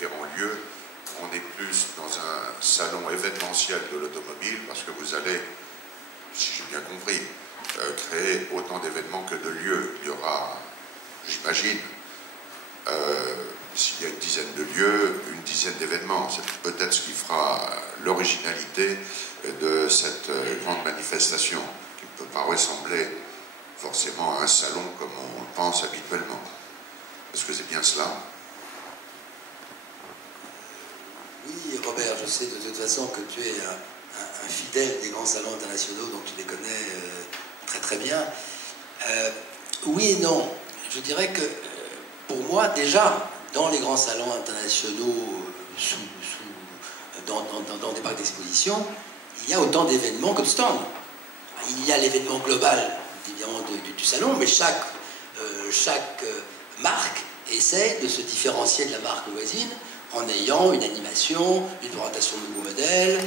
différents lieux. On est plus dans un salon événementiel de l'automobile parce que vous allez, si j'ai bien compris, créer autant d'événements que de lieux. Il y aura, j'imagine, s'il y a une dizaine de lieux, une dizaine d'événements. C'est peut-être ce qui fera l'originalité de cette grande manifestation, qui ne peut pas ressembler forcément à un salon comme on le pense habituellement. Est-ce que c'est bien cela? Oui, Robert, je sais de toute façon que tu es un fidèle des grands salons internationaux, donc tu les connais très très bien. Oui et non. Je dirais que pour moi, déjà, dans les grands salons internationaux, dans des parcs d'exposition, il y a autant d'événements que de stands. Il y a l'événement global, évidemment, du salon, mais chaque marque essaie de se différencier de la marque voisine en ayant une animation, une présentation de nouveaux modèles,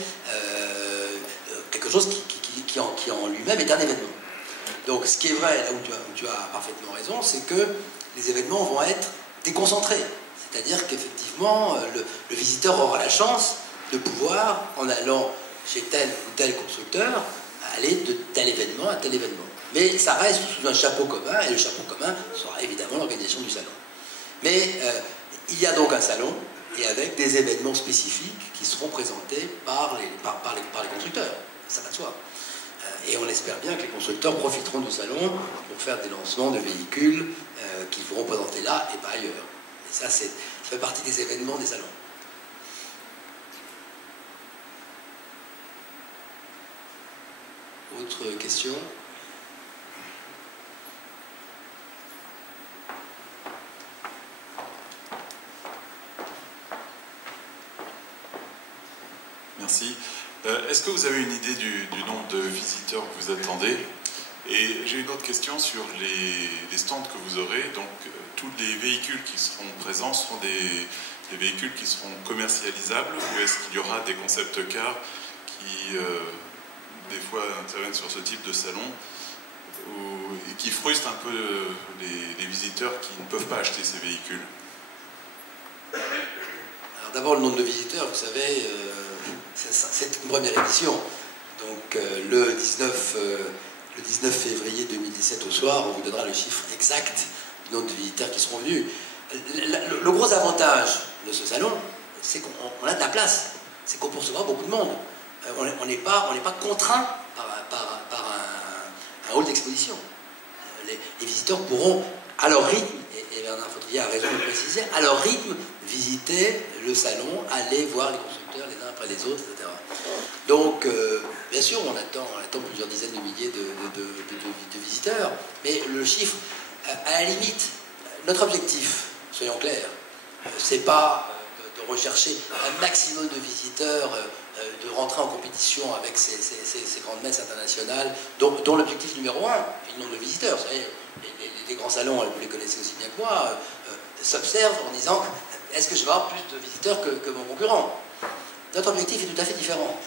quelque chose qui en lui-même est un événement. Donc ce qui est vrai, là où tu as parfaitement raison, c'est que les événements vont être déconcentrés. C'est-à-dire qu'effectivement, le visiteur aura la chance de pouvoir, en allant chez tel ou tel constructeur, aller de tel événement à tel événement. Mais ça reste sous un chapeau commun, et le chapeau commun sera évidemment l'organisation du salon. Mais il y a donc un salon, et avec des événements spécifiques qui seront présentés par les constructeurs. Ça va de soi. Et on espère bien que les constructeurs profiteront du salon pour faire des lancements de véhicules qu'ils pourront présenter là et pas ailleurs. Et ça fait partie des événements des salons. Autre question? Merci. Est-ce que vous avez une idée du nombre de visiteurs que vous attendez? Et j'ai une autre question sur les stands que vous aurez. Donc, tous les véhicules qui seront présents seront des véhicules qui seront commercialisables, ou est-ce qu'il y aura des concept cars qui, des fois, interviennent sur ce type de salon et qui frustrent un peu les visiteurs qui ne peuvent pas acheter ces véhicules? Alors d'abord, le nombre de visiteurs, vous savez, c'est une première édition. Donc le 19 février 2017 au soir, on vous donnera le chiffre exact du nombre de visiteurs qui seront venus. Le gros avantage de ce salon, c'est qu'on a de la place. C'est qu'on peut recevoir beaucoup de monde. On n'est pas contraint par un hall d'exposition. Les visiteurs pourront, à leur rythme, et Bernard Fautrier a raison de le préciser, à leur rythme, visiter le salon, aller voir les constructeurs les uns après les autres, etc. Donc, bien sûr, on attend plusieurs dizaines de milliers de visiteurs, mais le chiffre, à la limite, notre objectif, soyons clairs, c'est pas de rechercher un maximum de visiteurs, de rentrer en compétition avec ces grandes messes internationales, dont l'objectif numéro un est le nombre de visiteurs. Vous savez, les grands salons, vous les connaissez aussi bien que moi, s'observent en disant est-ce que je vais avoir plus de visiteurs que mon concurrent? Notre objectif est tout à fait différent.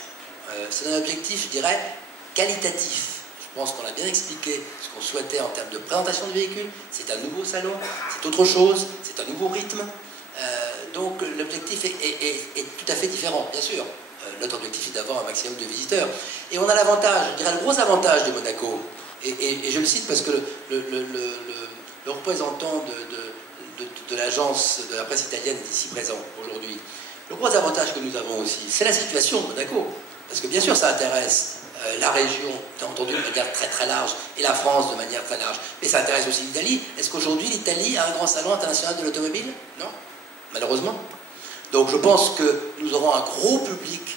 C'est un objectif, je dirais, qualitatif. Je pense qu'on a bien expliqué ce qu'on souhaitait en termes de présentation de véhicules. C'est un nouveau salon, c'est autre chose, c'est un nouveau rythme. Donc l'objectif est tout à fait différent, bien sûr. Notre objectif est d'avoir un maximum de visiteurs. Et on a l'avantage, je dirais le gros avantage de Monaco, et je le cite parce que le représentant de l'agence de la presse italienne est ici présent aujourd'hui. Le gros avantage que nous avons aussi, c'est la situation de Monaco. Parce que bien sûr, ça intéresse la région, bien entendu, de manière très très large, et la France de manière très large. Mais ça intéresse aussi l'Italie. Est-ce qu'aujourd'hui, l'Italie a un grand salon international de l'automobile? Non, malheureusement. Donc je pense que nous aurons un gros public,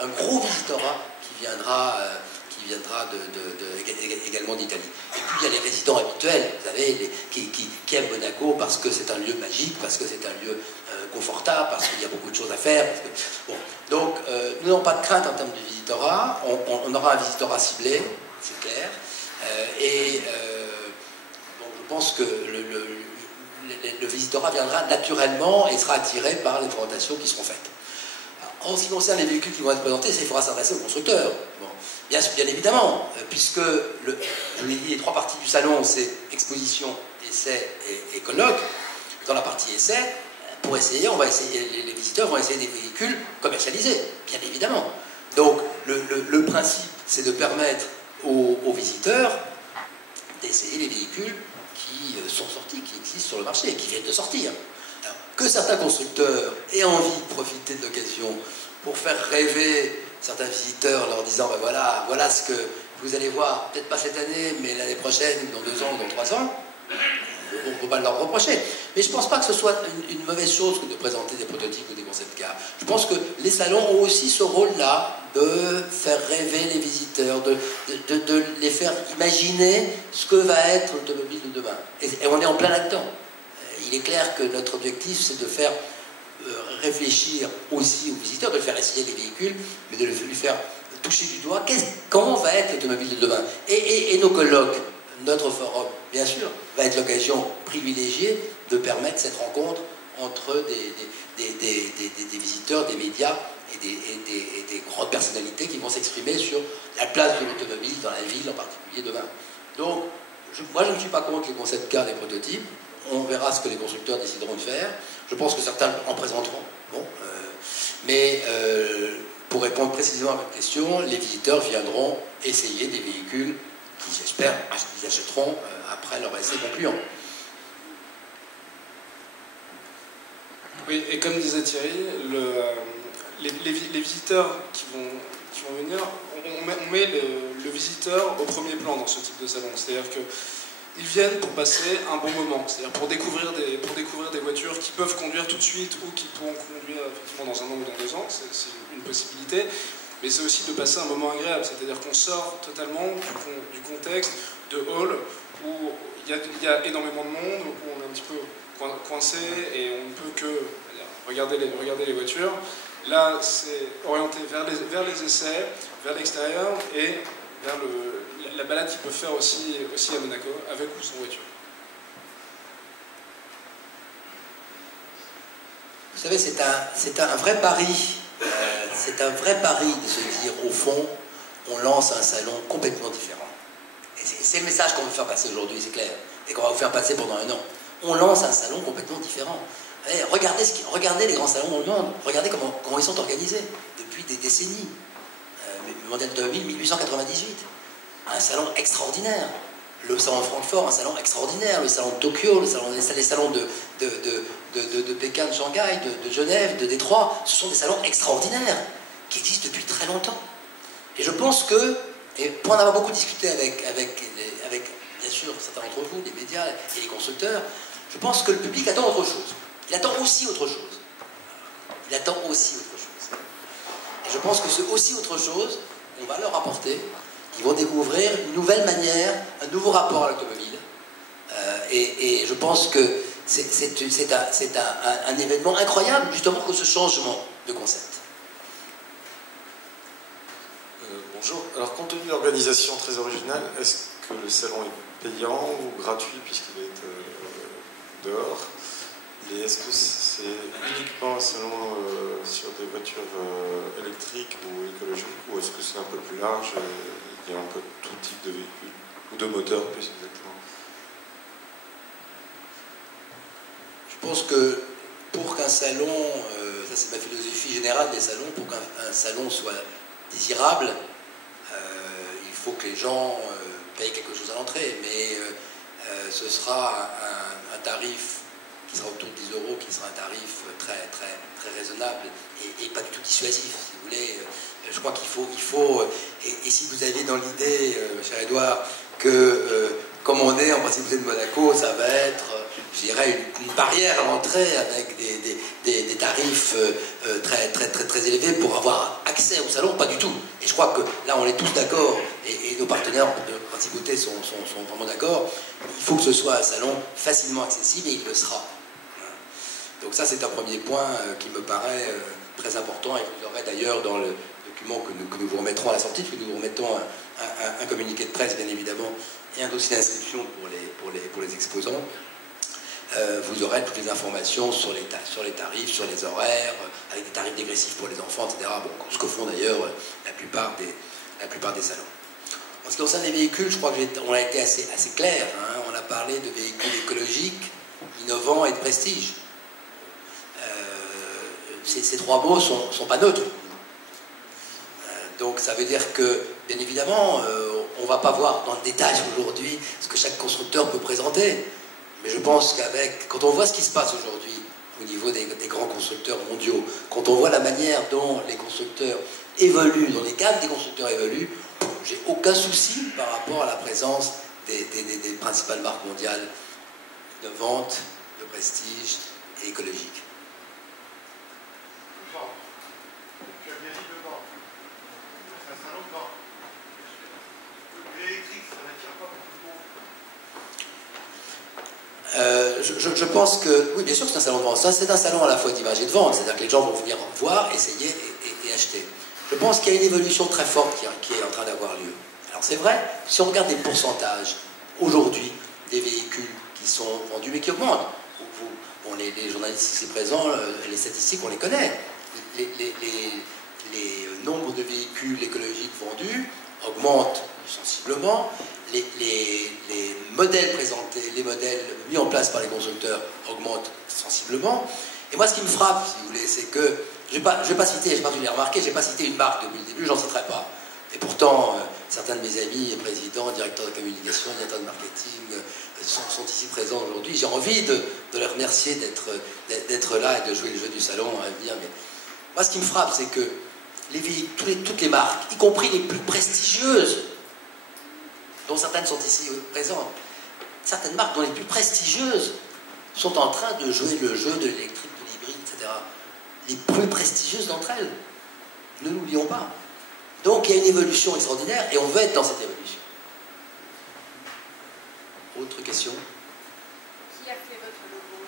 un gros visitorat qui viendra également d'Italie. Et puis il y a les résidents habituels, vous savez, qui aiment Monaco parce que c'est un lieu magique, parce que c'est un lieu confortable, parce qu'il y a beaucoup de choses à faire. Bon. Donc nous n'avons pas de crainte en termes de visitorat, on aura un visitorat ciblé, c'est clair, donc je pense que le visitorat viendra naturellement et sera attiré par les présentations qui seront faites. En ce qui concerne les véhicules qui vont être présentés, il faudra s'adresser aux constructeurs. Bon. Bien évidemment, puisque, je l'ai dit, les trois parties du salon, c'est exposition, essai et colloque. Dans la partie essai, pour essayer, les visiteurs vont essayer des véhicules commercialisés, bien évidemment. Donc le principe, c'est de permettre aux visiteurs d'essayer les véhicules qui sont sortis, qui existent sur le marché et qui viennent de sortir. Alors, que certains constructeurs aient envie de profiter de l'occasion pour faire rêver certains visiteurs en leur disant ben voilà ce que vous allez voir, peut-être pas cette année, mais l'année prochaine, dans 2 ans ou dans 3 ans, on ne peut pas leur reprocher. Mais je ne pense pas que ce soit une mauvaise chose que de présenter des prototypes ou des concept cars. Je pense que les salons ont aussi ce rôle-là de faire rêver les visiteurs, de les faire imaginer ce que va être l'automobile de demain. Et on est en plein là-dedans. Il est clair que notre objectif, c'est de faire réfléchir aussi aux visiteurs, de le faire essayer des véhicules, mais de lui faire toucher du doigt comment va être l'automobile de demain. Et nos colloques, notre forum, bien sûr, va être l'occasion privilégiée de permettre cette rencontre entre des visiteurs, des médias et des grandes personnalités qui vont s'exprimer sur la place de l'automobile dans la ville, en particulier demain. Donc, moi je ne suis pas contre les concept cars des prototypes. On verra ce que les constructeurs décideront de faire. Je pense que certains en présenteront. Bon, pour répondre précisément à votre question, les visiteurs viendront essayer des véhicules qu'ils, j'espère, qu'ils achèteront après leur essai concluant. Oui, et comme disait Thierry, les visiteurs qui vont venir, on met le visiteur au premier plan dans ce type de salon. C'est-à-dire qu'ils viennent pour passer un bon moment, c'est-à-dire pour découvrir des voitures qui peuvent conduire tout de suite ou qui pourront conduire effectivement dans 1 an ou dans 2 ans, c'est une possibilité. Mais c'est aussi de passer un moment agréable, c'est-à-dire qu'on sort totalement du contexte de hall où il y a énormément de monde, où on est un petit peu coincé et on ne peut que regarder les voitures. Là, c'est orienté vers les essais, vers l'extérieur et vers la balade qu'ils peuvent faire aussi à Monaco, avec ou sans voiture. Vous savez, c'est un vrai pari. C'est un vrai pari de se dire, au fond, on lance un salon complètement différent. Et c'est le message qu'on veut faire passer aujourd'hui, c'est clair. Et qu'on va vous faire passer pendant 1 an. On lance un salon complètement différent. Allez, regardez les grands salons dans le monde. Regardez comment ils sont organisés depuis des décennies. Le modèle automobile 1898. Un salon extraordinaire. Le salon de Francfort, un salon extraordinaire. Le salon de Tokyo, les salons de Pékin, de Shanghai, de Genève, de Détroit. Ce sont des salons extraordinaires qui existent depuis très longtemps. Et je pense que, et pour en avoir beaucoup discuté avec bien sûr certains d'entre vous, les médias et les constructeurs, je pense que le public attend autre chose. Il attend aussi autre chose. Il attend aussi autre chose. Et je pense que ce aussi autre chose, on va leur apporter. Ils vont découvrir une nouvelle manière, un nouveau rapport à l'automobile. Et je pense que c'est un événement incroyable, justement, que ce changement de concept. Bonjour. Alors, compte tenu de l'organisation très originale, est-ce que le salon est payant ou gratuit puisqu'il est dehors? Et est-ce que c'est uniquement un salon sur des voitures électriques ou écologiques, ou est-ce que c'est un peu plus large? Il y a un peu tout type de véhicules, ou de moteurs plus exactement. Je pense que pour qu'un salon, ça c'est ma philosophie générale des salons, pour qu'un salon soit désirable, il faut que les gens payent quelque chose à l'entrée, mais ce sera un tarif qui sera autour de 10 €, qui sera un tarif très, très, très raisonnable et pas du tout dissuasif, si vous voulez. Je crois qu'il faut et si vous aviez dans l'idée, cher Edouard, que comme on est en principauté de Monaco, ça va être, je dirais, une barrière à l'entrée avec des tarifs très, très, très, très élevés pour avoir accès au salon, pas du tout. Et je crois que là, on est tous d'accord, et nos partenaires de principauté sont vraiment d'accord. Il faut que ce soit un salon facilement accessible, et il le sera. Donc ça, c'est un premier point qui me paraît très important, et vous aurez d'ailleurs dans le document que nous vous remettrons à la sortie, que nous vous remettons un communiqué de presse, bien évidemment, et un dossier d'inscription pour les exposants. Vous aurez toutes les informations sur les tarifs, sur les horaires, avec des tarifs dégressifs pour les enfants, etc. Bon, ce que font d'ailleurs la plupart des salons. En ce qui concerne les véhicules, je crois qu'on a été assez clair. Hein. On a parlé de véhicules écologiques, innovants et de prestige. ces trois mots sont pas neutres. Donc ça veut dire que, bien évidemment, on ne va pas voir dans le détail aujourd'hui ce que chaque constructeur peut présenter. Mais je pense quand on voit ce qui se passe aujourd'hui au niveau des grands constructeurs mondiaux, quand on voit la manière dont les constructeurs évoluent, dont les gammes des constructeurs évoluent, j'ai aucun souci par rapport à la présence des principales marques mondiales de vente, de prestige et écologique. Tu as bien dit devant. C'est un salon de vente. L'électrique, ça n'attire pas beaucoup de monde. Je pense que, oui, bien sûr que c'est un salon de vente. Ça, c'est un salon à la fois d'image et de vente. C'est-à-dire que les gens vont venir voir, essayer et acheter. Je pense qu'il y a une évolution très forte qui est en train d'avoir lieu. Alors c'est vrai, si on regarde les pourcentages aujourd'hui des véhicules qui sont vendus mais qui augmentent, bon, les journalistes ici présents, les statistiques, on les connaît. Les nombres de véhicules écologiques vendus augmentent sensiblement. Les modèles présentés, les modèles mis en place par les constructeurs augmentent sensiblement. Et moi, ce qui me frappe, si vous voulez, c'est que je ne vais pas citer, je sais pas si vous l'avez remarqué, je n'ai pas cité une marque depuis le début, j'en citerai pas. Et pourtant, certains de mes amis, présidents, directeurs de communication, directeurs de marketing, sont ici présents aujourd'hui. J'ai envie de les remercier d'être là et de jouer le jeu du salon, à venir. Mais moi, ce qui me frappe, c'est que toutes les marques, y compris les plus prestigieuses, dont certaines sont ici présentes, certaines marques dont les plus prestigieuses sont en train de jouer le jeu de l'électrique, de l'hybride, etc. Les plus prestigieuses d'entre elles. Ne l'oublions pas. Donc il y a une évolution extraordinaire et on veut être dans cette évolution. Autre question? Qui a fait votre logo?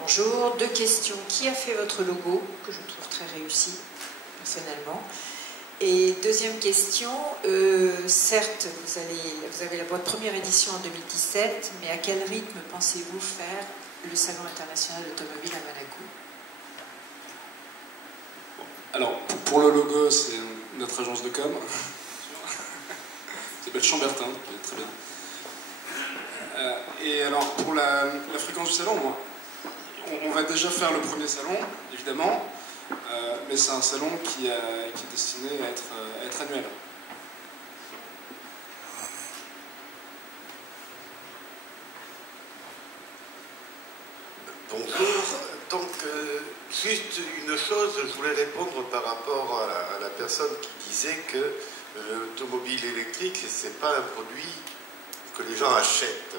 Bonjour, deux questions. Qui a fait votre logo, que je trouve très réussi, personnellement? Et deuxième question, certes, vous avez votre première édition en 2017, mais à quel rythme pensez-vous faire le Salon international automobile à Monaco? Alors, pour le logo, c'est notre agence de com. Ça s'appelle Chambertin, très bien. Et alors, pour la fréquence du salon, on va déjà faire le premier salon, évidemment. Mais c'est un salon qui est destiné à être annuel. Bonjour. Donc, juste une chose, je voulais répondre par rapport à la personne qui disait que l'automobile électrique, c'est pas un produit que les gens achètent.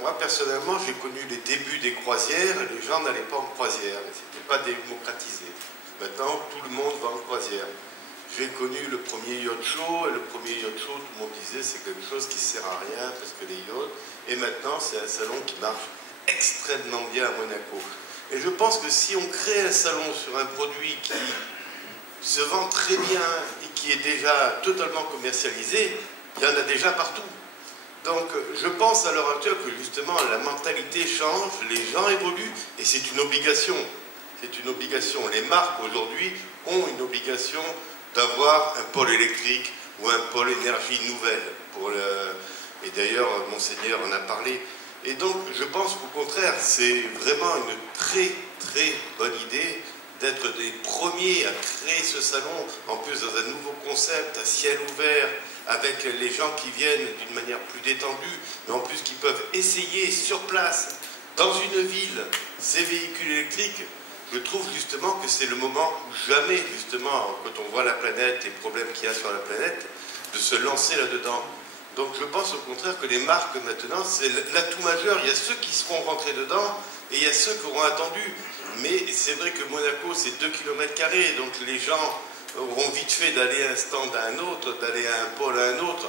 Moi, personnellement, j'ai connu les débuts des croisières, les gens n'allaient pas en croisière, c'était pas démocratisé. Maintenant, tout le monde va en croisière. J'ai connu le premier yacht show, et le premier yacht show, tout le monde disait c'est quelque chose qui sert à rien, parce que les yachts, et maintenant, c'est un salon qui marche extrêmement bien à Monaco. Et je pense que si on crée un salon sur un produit qui se vend très bien, et qui est déjà totalement commercialisé, il y en a déjà partout. Donc je pense à l'heure actuelle que justement la mentalité change, les gens évoluent et c'est une obligation. C'est une obligation. Les marques aujourd'hui ont une obligation d'avoir un pôle électrique ou un pôle énergie nouvelle. Et d'ailleurs, Monseigneur en a parlé. Et donc je pense qu'au contraire, c'est vraiment une très très bonne idée d'être des premiers à créer ce salon, en plus dans un nouveau concept, à ciel ouvert, avec les gens qui viennent d'une manière plus détendue, mais en plus qui peuvent essayer sur place, dans une ville, ces véhicules électriques. Je trouve justement que c'est le moment où jamais, justement, quand on voit la planète, les problèmes qu'il y a sur la planète, de se lancer là-dedans. Donc je pense au contraire que les marques maintenant, c'est l'atout majeur. Il y a ceux qui seront rentrés dedans et il y a ceux qui auront attendu. Mais c'est vrai que Monaco, c'est 2 km², donc les gens auront vite fait d'aller à un stand à un autre, d'aller à un pôle à un autre.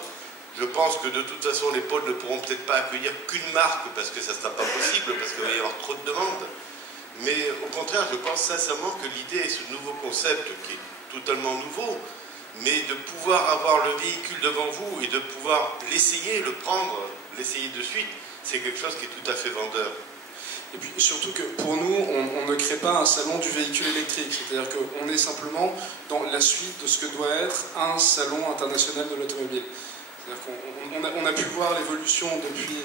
Je pense que de toute façon, les pôles ne pourront peut-être pas accueillir qu'une marque, parce que ça ne sera pas possible, parce qu'il va y avoir trop de demandes. Mais au contraire, je pense sincèrement que l'idée est ce nouveau concept qui est totalement nouveau, mais de pouvoir avoir le véhicule devant vous et de pouvoir l'essayer, le prendre, l'essayer de suite, c'est quelque chose qui est tout à fait vendeur. Et puis surtout que pour nous, on ne crée pas un salon du véhicule électrique. C'est-à-dire qu'on est simplement dans la suite de ce que doit être un salon international de l'automobile. C'est-à-dire qu'on a pu voir l'évolution depuis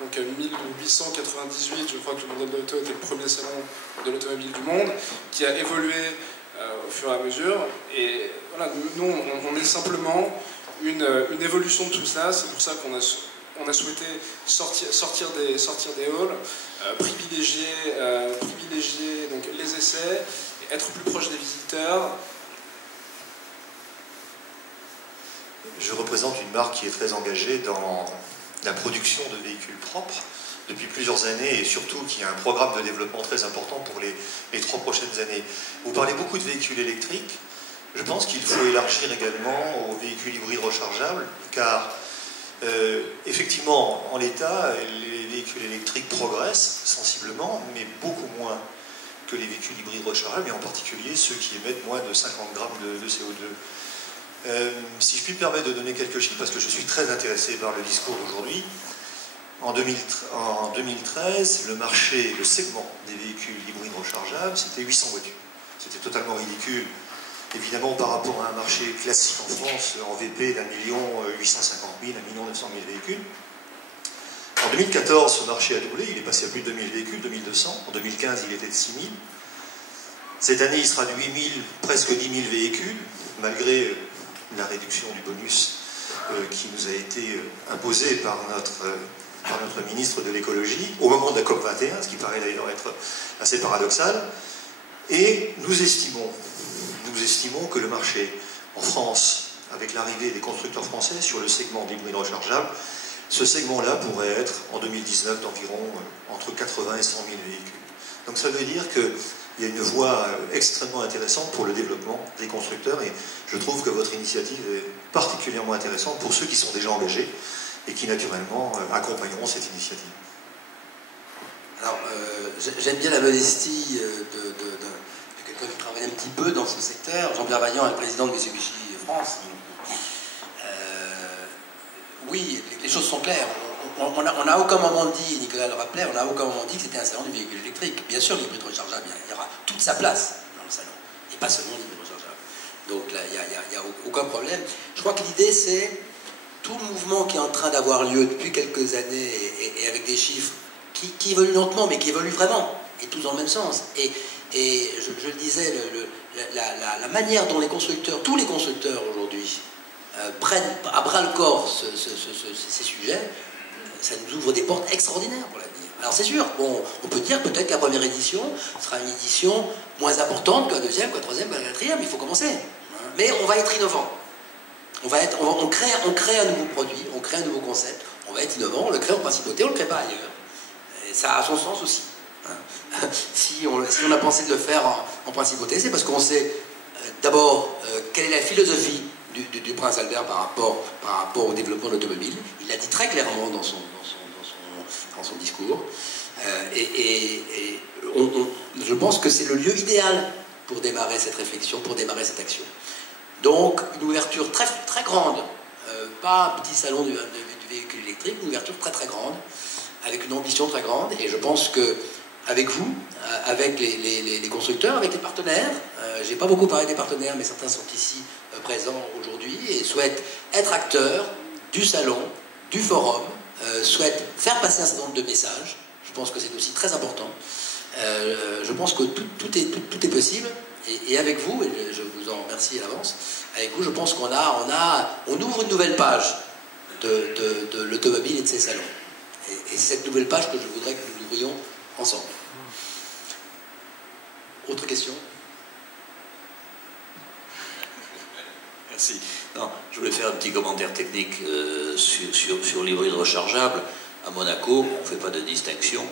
donc 1898, je crois que le Mondial de l'Auto était le premier salon de l'automobile du monde, qui a évolué au fur et à mesure. Et voilà, nous on est simplement une évolution de tout ça. C'est pour ça qu'on a souhaité sortir des halls, privilégier donc les essais, être plus proche des visiteurs. Je représente une marque qui est très engagée dans la production de véhicules propres depuis plusieurs années et surtout qui a un programme de développement très important pour les 3 prochaines années. Vous parlez beaucoup de véhicules électriques. Je pense qu'il faut élargir également aux véhicules hybrides rechargeables car effectivement, en l'état, les véhicules électriques progressent sensiblement, mais beaucoup moins que les véhicules hybrides rechargeables, et en particulier ceux qui émettent moins de 50 grammes de CO2. Si je puis me permettre de donner quelques chiffres, parce que je suis très intéressé par le discours d'aujourd'hui, en 2013, le segment des véhicules hybrides rechargeables, c'était 800 voitures. C'était totalement ridicule, évidemment, par rapport à un marché classique en France, en VP d'1 850 000, 1 900 000 véhicules. En 2014, ce marché a doublé, il est passé à plus de 2000 véhicules, 2200. En 2015, il était de 6000. Cette année, il sera de 8000, presque 10 000 véhicules, malgré la réduction du bonus qui nous a été imposée par notre ministre de l'écologie, au moment de la COP21, ce qui paraît d'ailleurs être assez paradoxal. Et nous estimons que le marché en France, avec l'arrivée des constructeurs français sur le segment d'hybrides rechargeables, ce segment-là pourrait être, en 2019, d'environ entre 80 et 100 000 véhicules. Donc ça veut dire qu'il y a une voie extrêmement intéressante pour le développement des constructeurs, et je trouve que votre initiative est particulièrement intéressante pour ceux qui sont déjà engagés et qui, naturellement, accompagneront cette initiative. Alors, j'aime bien la modestie de quelqu'un qui travaille un petit peu dans ce secteur. Jean-Pierre Vaillant est le président de Mitsubishi France. Oui, les choses sont claires. On n'a aucun moment dit, Nicolas le rappelait, on n'a aucun moment dit que c'était un salon du véhicule électrique. Bien sûr, l'hybride rechargeable, il y aura toute sa place dans le salon, et pas seulement l'hybride rechargeable. Donc là, il n'y a aucun problème. Je crois que l'idée, c'est tout le mouvement qui est en train d'avoir lieu depuis quelques années, et avec des chiffres qui évoluent lentement, mais qui évoluent vraiment, et tous dans le même sens. Et je le disais, la manière dont les constructeurs, tous les constructeurs aujourd'hui, prennent à bras le corps ces sujets, ça nous ouvre des portes extraordinaires pour l'avenir. Alors c'est sûr, bon, on peut dire peut-être que la première édition sera une édition moins importante que la deuxième, que la troisième, que la quatrième, il faut commencer. Mais on va être innovant. On crée un nouveau produit, on crée un nouveau concept, on va être innovant, on le crée en principauté, on ne le crée pas ailleurs. Et ça a son sens aussi. Si on a pensé de le faire en principauté, c'est parce qu'on sait d'abord quelle est la philosophie du prince Albert par rapport au développement de l'automobile. Il l'a dit très clairement dans son discours. Je pense que c'est le lieu idéal pour démarrer cette réflexion, pour démarrer cette action. Donc, une ouverture très, très grande, pas un petit salon du véhicule électrique, une ouverture très très grande, avec une ambition très grande, et je pense que avec vous, avec les constructeurs, avec les partenaires, j'ai pas beaucoup parlé des partenaires, mais certains sont ici présents aujourd'hui et souhaitent être acteurs du salon, du forum, souhaitent faire passer un certain nombre de messages. Je pense que c'est aussi très important. Je pense que tout est possible, et avec vous, et je vous en remercie à l'avance, avec vous, je pense qu'on ouvre une nouvelle page de l'automobile et de ses salons. Et c'est cette nouvelle page que je voudrais que nous ouvrions ensemble. Autre question? Merci. Non, je voulais faire un petit commentaire technique sur l'hybride rechargeable. À Monaco, on ne fait pas de distinction.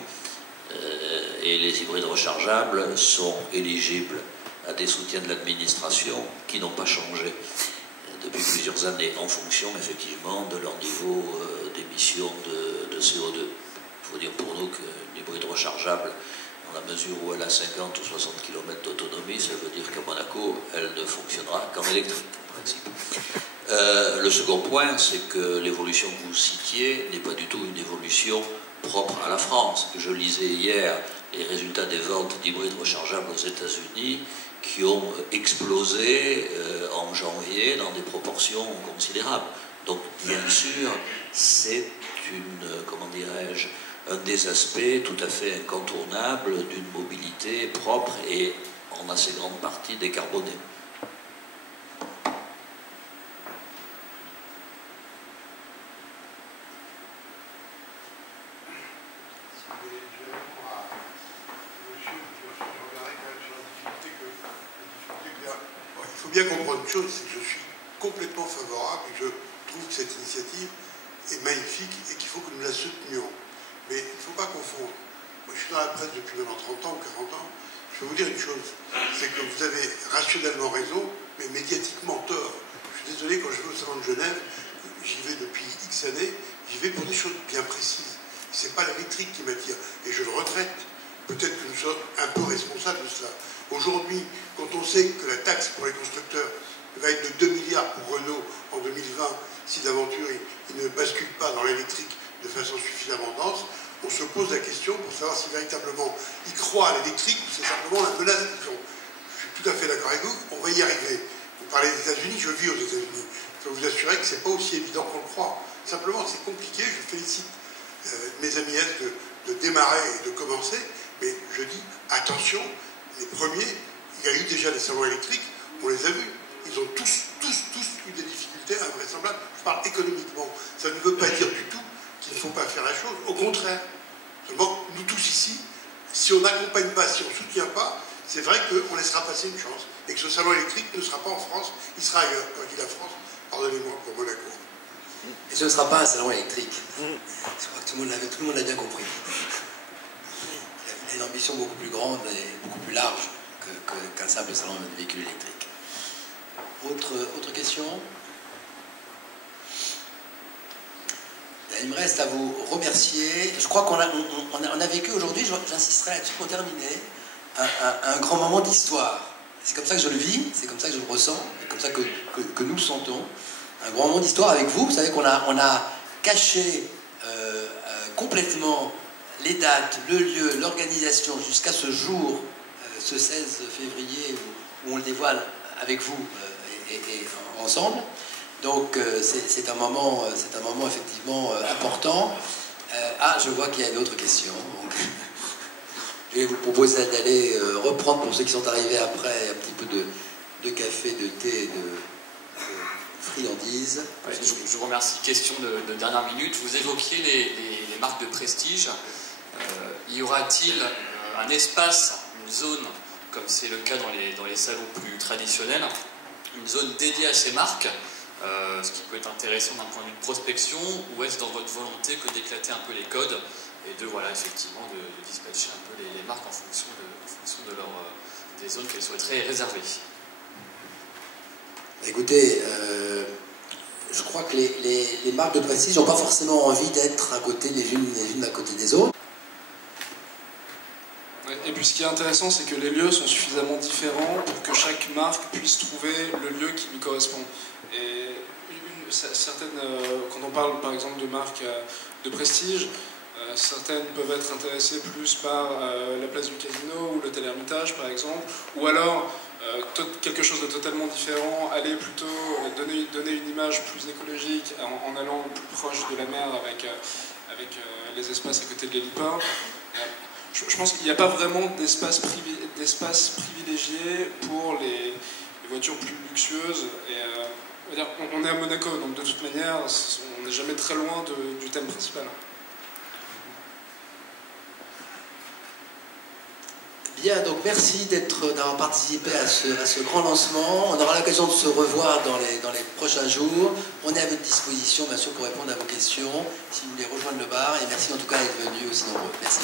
Et les hybrides rechargeables sont éligibles à des soutiens de l'administration qui n'ont pas changé depuis plusieurs années en fonction effectivement de leur niveau d'émission de CO2. Il faut dire pour nous qu'une hybride rechargeable, dans la mesure où elle a 50 ou 60 km d'autonomie, ça veut dire qu'à Monaco, elle ne fonctionnera qu'en électrique, en principe. Le second point, c'est que l'évolution que vous citiez n'est pas du tout une évolution propre à la France. Je lisais hier les résultats des ventes d'hybrides rechargeables aux États-Unis qui ont explosé en janvier dans des proportions considérables. Donc, bien sûr, c'est comment dirais-je, un des aspects tout à fait incontournables d'une mobilité propre et en assez grande partie décarbonée. Il faut bien comprendre une chose, c'est que je suis complètement favorable et je trouve que cette initiative est magnifique et qu'il faut que nous la soutenions. Mais il ne faut pas confondre. Moi, je suis dans la presse depuis maintenant 30 ans ou 40 ans. Je vais vous dire une chose, c'est que vous avez rationnellement raison, mais médiatiquement tort. Je suis désolé, quand je vais au Salon de Genève, j'y vais depuis X années, j'y vais pour des choses bien précises. Ce n'est pas l'électrique qui m'attire, et je le regrette. Peut-être que nous sommes un peu responsables de cela. Aujourd'hui, quand on sait que la taxe pour les constructeurs va être de 2 milliards pour Renault en 2020, si d'aventure il ne bascule pas dans l'électrique de façon suffisamment dense, on se pose la question pour savoir si véritablement ils croient à l'électrique ou c'est simplement la menace qu'ils ont. Je suis tout à fait d'accord avec vous, on va y arriver. Vous parlez des États-Unis, je vis aux États-Unis. Je peux vous assurer que ce n'est pas aussi évident qu'on le croit. Simplement, c'est compliqué. Je félicite mes amis Est de démarrer et de commencer, mais je dis attention, les premiers, il y a eu déjà des salons électriques, on les a vus. Ils ont tous eu des difficultés invraisemblables. Je parle économiquement. Ça ne veut pas dire du tout qu'il ne faut pas faire la chose. Au contraire. Seulement, nous tous ici, si on n'accompagne pas, si on ne soutient pas, c'est vrai qu'on laissera passer une chance. Et que ce salon électrique ne sera pas en France, il sera ailleurs. Quand je dis la France, pardonnez-moi pour Monaco. Et ce ne sera pas un salon électrique. Je crois que tout le monde l'a bien compris. Il y a une ambition beaucoup plus grande et beaucoup plus large qu'un simple salon de véhicules électriques. Autre question? Il me reste à vous remercier. Je crois qu'on a vécu aujourd'hui, j'insisterai là-dessus pour terminer, un grand moment d'histoire. C'est comme ça que je le vis, c'est comme ça que je le ressens, c'est comme ça que nous le sentons. Un grand moment d'histoire avec vous. Vous savez qu'on a caché complètement les dates, le lieu, l'organisation jusqu'à ce jour, ce 16 février, où on le dévoile avec vous et ensemble. Donc c'est un moment effectivement important. Je vois qu'il y a une autre question. Donc, je vais vous proposer d'aller reprendre, pour ceux qui sont arrivés après, un petit peu de café, de thé, de friandises. Ouais, je vous remercie. Question de dernière minute. Vous évoquiez les marques de prestige. Y aura-t-il un espace, une zone, comme c'est le cas dans les salons plus traditionnels, une zone dédiée à ces marques, ce qui peut être intéressant d'un point de vue de prospection, ou est-ce dans votre volonté que d'éclater un peu les codes et de, voilà, effectivement, de dispatcher un peu les marques en fonction de des zones qu'elles souhaiteraient réserver? Écoutez, je crois que les marques de prestige n'ont pas forcément envie d'être à côté les unes à côté des autres. Et puis ce qui est intéressant, c'est que les lieux sont suffisamment différents pour que chaque marque puisse trouver le lieu qui lui correspond. Et quand on parle par exemple de marques de prestige, certaines peuvent être intéressées plus par la place du Casino ou l'hôtel Hermitage par exemple, ou alors quelque chose de totalement différent, aller plutôt donner une image plus écologique en allant plus proche de la mer avec les espaces à côté de l'héliport. Je pense qu'il n'y a pas vraiment d'espace privilégié pour les voitures plus luxueuses. Et, on est à Monaco, donc de toute manière, on n'est jamais très loin du thème principal. Bien, donc merci d'avoir participé à ce grand lancement. On aura l'occasion de se revoir dans les prochains jours. On est à votre disposition, bien sûr, pour répondre à vos questions, si vous voulez rejoindre le bar. Et merci en tout cas d'être venus aussi nombreux. Merci.